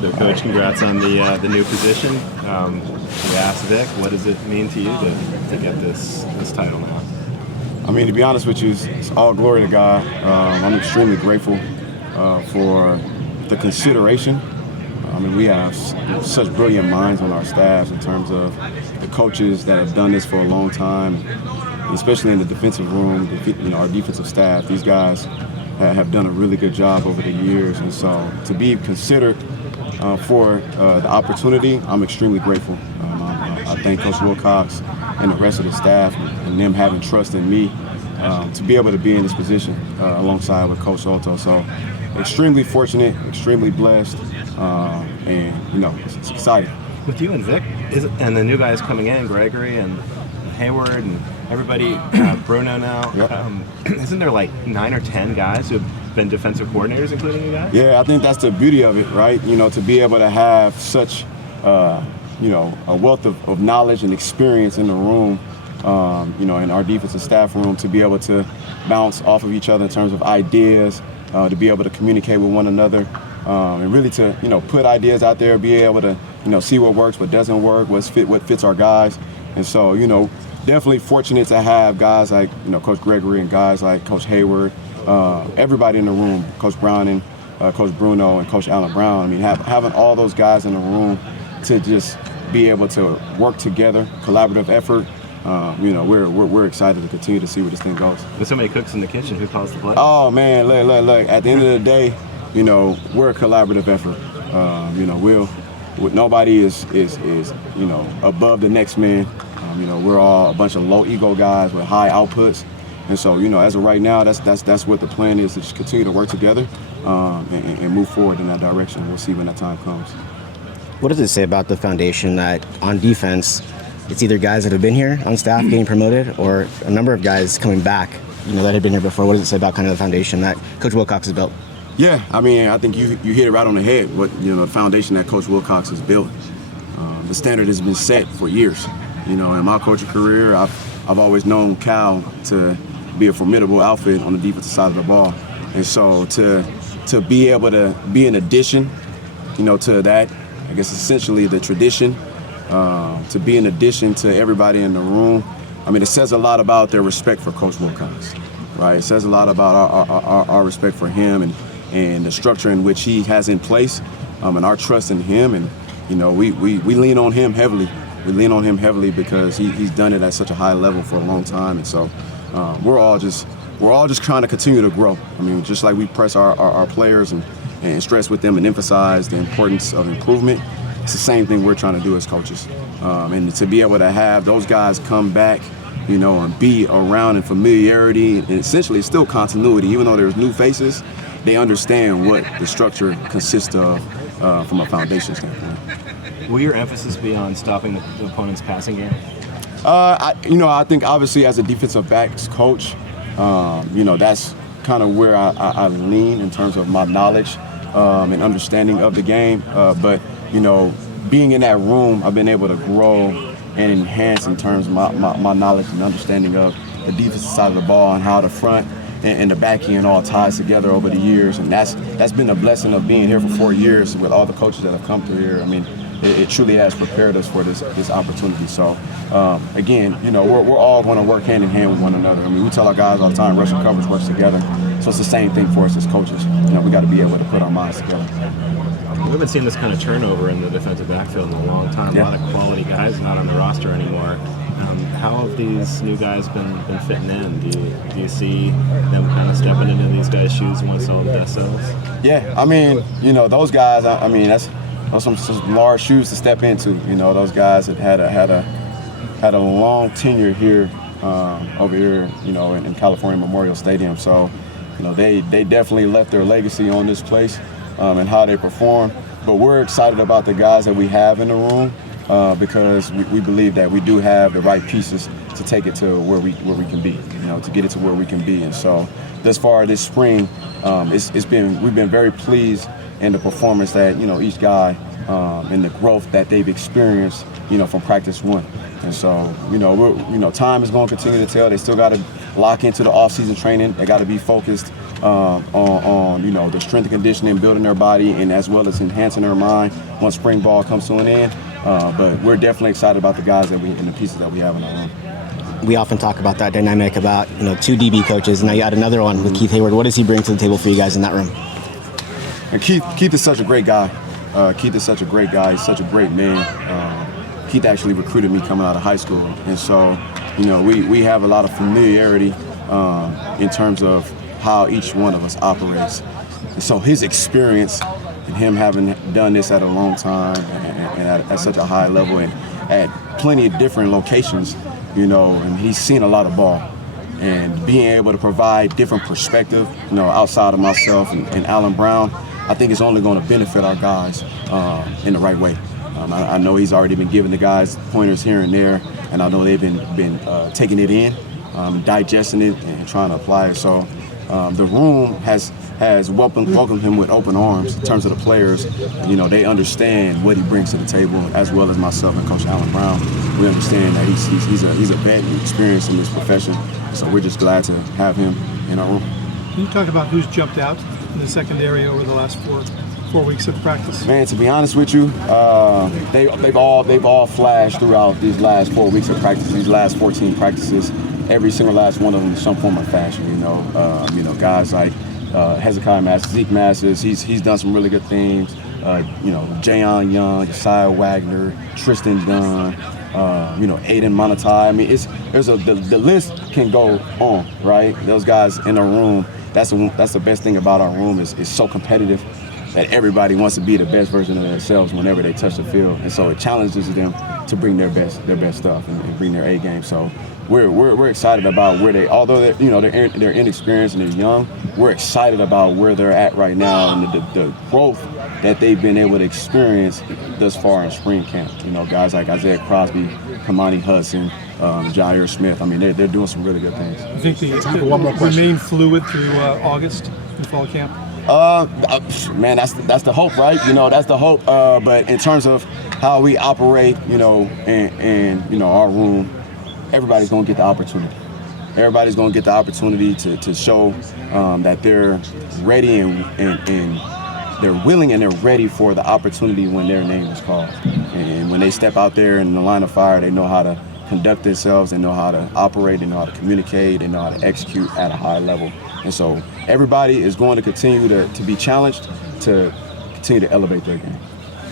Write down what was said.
So, Coach, congrats on the new position. We asked Vic, what does it mean to you to get this title now? I mean, to be honest with you, it's all glory to God. I'm extremely grateful for the consideration. I mean, we have such brilliant minds on our staff in terms of the coaches that have done this for a long time, especially in the defensive room, our defensive staff. These guys have done a really good job over the years, and so to be considered for the opportunity, I'm extremely grateful. I thank Coach Wilcox and the rest of the staff and them having trust in me to be able to be in this position alongside with Coach Otto. So extremely fortunate, extremely blessed, and it's exciting. With you and Vic, and the new guys coming in, Gregory and Hayward and everybody, Bruno now, Yep. Isn't there like 9 or 10 guys who have been defensive coordinators, including you guys? Yeah, I think that's the beauty of it, right? To be able to have such, a wealth of knowledge and experience in the room, in our defensive staff room, to be able to bounce off of each other in terms of ideas, to be able to communicate with one another, and really to, put ideas out there, be able to, see what works, what doesn't work, what fits our guys. And so, definitely fortunate to have guys like, Coach Gregory and guys like Coach Hayward, everybody in the room, Coach Brown and Coach Bruno and Coach Allen Brown. I mean, having all those guys in the room to just be able to work together, collaborative effort. We're excited to continue to see where this thing goes. With so many cooks in the kitchen, who calls the plays? Oh man, look. At the end of the day, we're a collaborative effort. Nobody is above the next man. We're all a bunch of low ego guys with high outputs, and so as of right now, that's what the plan is, to just continue to work together and move forward in that direction. We'll see when that time comes. What does it say about the foundation that on defense, it's either guys that have been here on staff getting promoted or a number of guys coming back, that had been here before? What does it say about kind of the foundation that Coach Wilcox has built? Yeah, I mean, I think you hit it right on the head. The foundation that Coach Wilcox has built. The standard has been set for years. In my coaching career, I've always known Cal to be a formidable outfit on the defensive side of the ball, and so to be able to be an addition, to that, I guess essentially the tradition, to be an addition to everybody in the room. I mean, it says a lot about their respect for Coach Wilcox, right? It says a lot about our respect for him and the structure in which he has in place, and our trust in him. And we lean on him heavily. We lean on him heavily because he's done it at such a high level for a long time. And so we're all just trying to continue to grow. I mean, just like we press our players and stress with them and emphasize the importance of improvement, it's the same thing we're trying to do as coaches. And to be able to have those guys come back, and be around in familiarity, and essentially it's still continuity. Even though there's new faces, they understand what the structure consists of from a foundation standpoint. Will your emphasis be on stopping the opponent's passing game? I think obviously as a defensive backs coach, that's kind of where I lean in terms of my knowledge and understanding of the game. But being in that room, I've been able to grow and enhance in terms of my knowledge and understanding of the defensive side of the ball and how the front and the back end all ties together over the years. And that's been a blessing of being here for 4 years with all the coaches that have come through here. I mean, it truly has prepared us for this opportunity. So, again, we're all going to work hand in hand with one another. I mean, we tell our guys all the time, rush and coverage works together. So it's the same thing for us as coaches. We got to be able to put our minds together. We haven't seen this kind of turnover in the defensive backfield in a long time. Yeah. A lot of quality guys not on the roster anymore. How have these new guys been fitting in? Do you see them kind of stepping into these guys' shoes once all the dust settles? Yeah, I mean, those guys. I mean, that's some large shoes to step into. Those guys that had a long tenure here, over here, in California Memorial Stadium. So, they definitely left their legacy on this place and how they perform. But we're excited about the guys that we have in the room because we believe that we do have the right pieces to take it to where we can be. To get it to where we can be. And so, thus far this spring, we've been very pleased in the performance that each guy and the growth that they've experienced from practice one. And so time is going to continue to tell. They still got to lock into the off-season training. They got to be focused on you know, the strength and conditioning, building their body, and as well as enhancing their mind once spring ball comes to an end. But we're definitely excited about the guys and the pieces that we have in our room. We often talk about that dynamic about, you know, 2 DB coaches. Now you add another one with Keith Hayward. What does he bring to the table for you guys in that room? And Keith is such a great guy. Keith is such a great guy. He's such a great man. Keith actually recruited me coming out of high school, and so, you know, we have a lot of familiarity in terms of how each one of us operates. And so his experience and him having done this at a long time and at such a high level and at plenty of different locations, you know, and he's seen a lot of ball. And being able to provide different perspective, you know, outside of myself and Alan Brown, I think it's only going to benefit our guys in the right way. I know he's already been giving the guys pointers here and there, and I know they've been taking it in, digesting it, and trying to apply it. So the room has welcomed him with open arms in terms of the players. You know, they understand what he brings to the table, as well as myself and Coach Alan Brown. We understand that he's a vet and experienced in this profession. So we're just glad to have him in our room. Can you talk about who's jumped out in the secondary over the last four weeks of practice? Man, to be honest with you, they've all flashed throughout these last 4 weeks of practice, these last 14 practices. Every single last one of them in some form or fashion. You know, guys like Hezekiah Masters, Zeke Masters. He's done some really good things. You know, Jayon Young, Josiah Wagner, Tristan Dunn. You know, Aiden Monotai. I mean, the list can go on, right? Those guys in the room. That's the best thing about our room is it's so competitive that everybody wants to be the best version of themselves whenever they touch the field, and so it challenges them to bring their best stuff and bring their A game. So we're excited about where they, although they're inexperienced and they're young, we're excited about where they're at right now and the growth that they've been able to experience thus far in spring camp. You know, guys like Isaiah Crosby, Kamani Hudson, Jair Smith. I mean, they're doing some really good things. You think they remain fluid through August in fall camp? Man, that's the hope, right? You know, that's the hope. But in terms of how we operate, you know, and you know, our room, everybody's going to get the opportunity. Everybody's going to get the opportunity to show that they're ready and they're willing and they're ready for the opportunity when their name is called. And when they step out there in the line of fire, they know how to conduct themselves, they know how to operate, they know how to communicate, they know how to execute at a high level. And so everybody is going to continue to be challenged to continue to elevate their game.